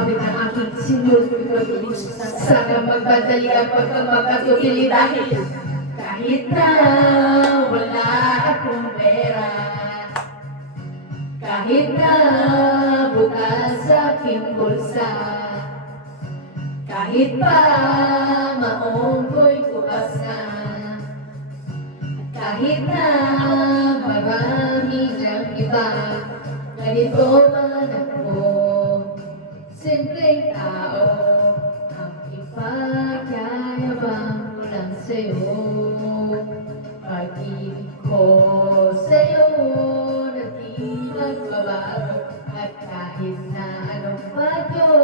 makakawit ang aking sinulog. Sana magpadali ang pagkamagkatutili dahil kahit na wala akong pera, kahit na butas sa aking bulsa, kahit pa maong ko'y kupas na, kahit na marami ng iba, ganito man ako, simpleng tao, ang ipagyayabang ko lang sa'yo. Pag-ibig ko sa'yo na di magbabago, at kahit na anong bagyo,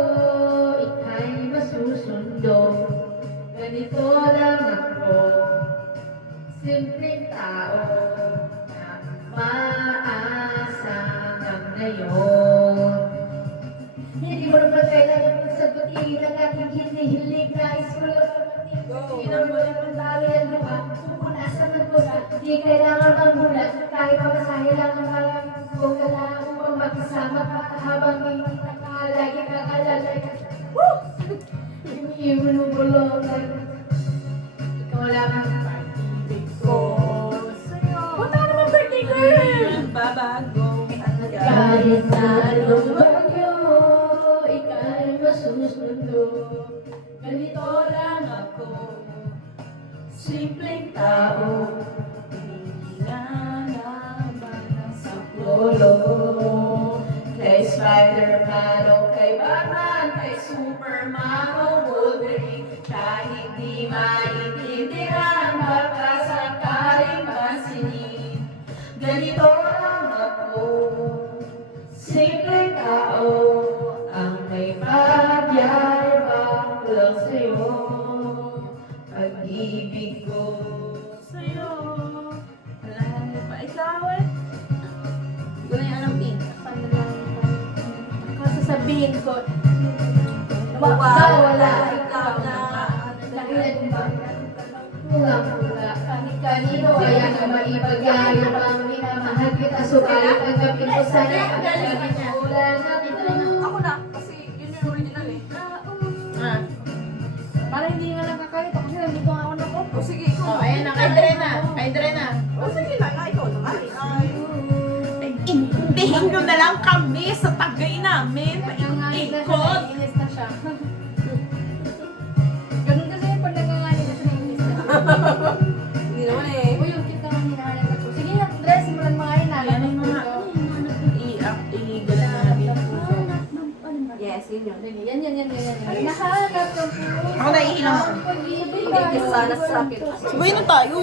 ika'y masusundo. Ganito lang ako, simpleng tao, na maasa ng ngayon. Hindi mo naman kailangan magsagutin ang aking hinihiling na iskulot. Hindi naman magpapandali ang luha, pupunasan ng kusa. Hindi kailangan magmulat, kahit mamasahe lang ang malang kung kailangan upang magkasama ka habang hindi ka lagi kang alalay. Hindi mo nubulong. Ikaw lang ang pag-ibig ko sa'yo. Punta ka naman birthday girl! Babago. Kahit na anong bagyo, ika'y masusundo. Ganito lang ako, simpleng tao, hindi nga naman ang saklolo. Kay Spider-Man o kay Batman, kay Superman o Wolverine, kahit di maintindihan, baka sakaling masinin. Ganito lang ako, simpleng tao, ang may pagyayabang ko lang sa'yo. Pag-ibig ko Sa'yo. Wala na pa. Ikaw eh. Hindi ko na yung alam din. Ako sasabihin ko, Wala. Ikaw na. dahil ba mula-mula kahit kanino kaya na maipagyayabang minamahal kita, subalit ang gapin ko sa'yo at galing ulan na ito. Ako na. Kasi yun yung original eh. Ah. para hindi nga lang kakalito kasi nandito nga ako na ko. O sige, ikaw. Oh, ayan na, kay Dre na. Kay Dre na. O sige na. Ikaw naman. Ay. Intindihin nyo na lang kami sa tagay namin. Paikot-ikot. Naiinis na siya. Ganun kasi pag nangangani na siya, naiinis na siya. Hindi naman eh. Uy, yung cute naman hinahanap ako. Sige na, Dre, simulan mo nga yun. Ayan yung mga i-gala na natin. Yes, yun yun. Yan. Nahanap ng puso. Ako naiinom ako. Pag-ibig. Sana sa rapid. Sabay na tayo.